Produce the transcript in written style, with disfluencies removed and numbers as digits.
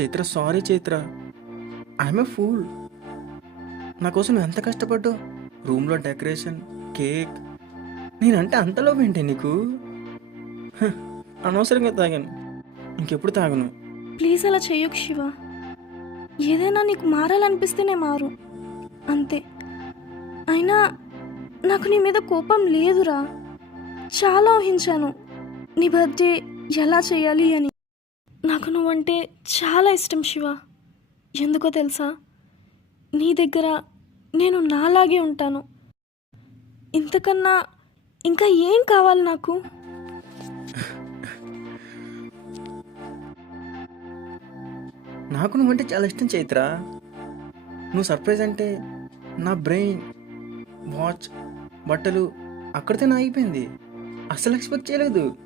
Chaitra, sorry Chaitra. I'm a pool. నా కోసం నువ్వు ఎంత కష్టపడ్డావు. రూమ్లో డెకరేషన్, కేక్. నేనంటే అంతలో ఏంటి నీకు? హ, అనవసరంగా తాగాను. ఇంకెప్పుడు తాగను. ప్లీజ్ అలా చెయ్యకు శివ. ఏదైనా నీకు మారాలనిపిస్తేనే మారు, అంతే. అయినా నాకు నీ మీద కోపం లేదురా. చాలా ఊహించాను నీ బర్త్డే ఎలా చేయాలి అని. నాకు నువ్వంటే చాలా ఇష్టం శివ. ఎందుకో తెలుసా, నీ దగ్గర నేను నాలాగే ఉంటాను. ఇంతకన్నా ఇంకా ఏం కావాలి నాకు? నాకు నువ్వంటే చాలా ఇష్టం చైత్ర. నువ్వు సర్ప్రైజ్ అంటే నా బ్రెయిన్, వాచ్, బట్టలు అక్కడితో నా అయిపోయింది. అస్సలు ఎక్స్పెక్ట్ చేయలేదు.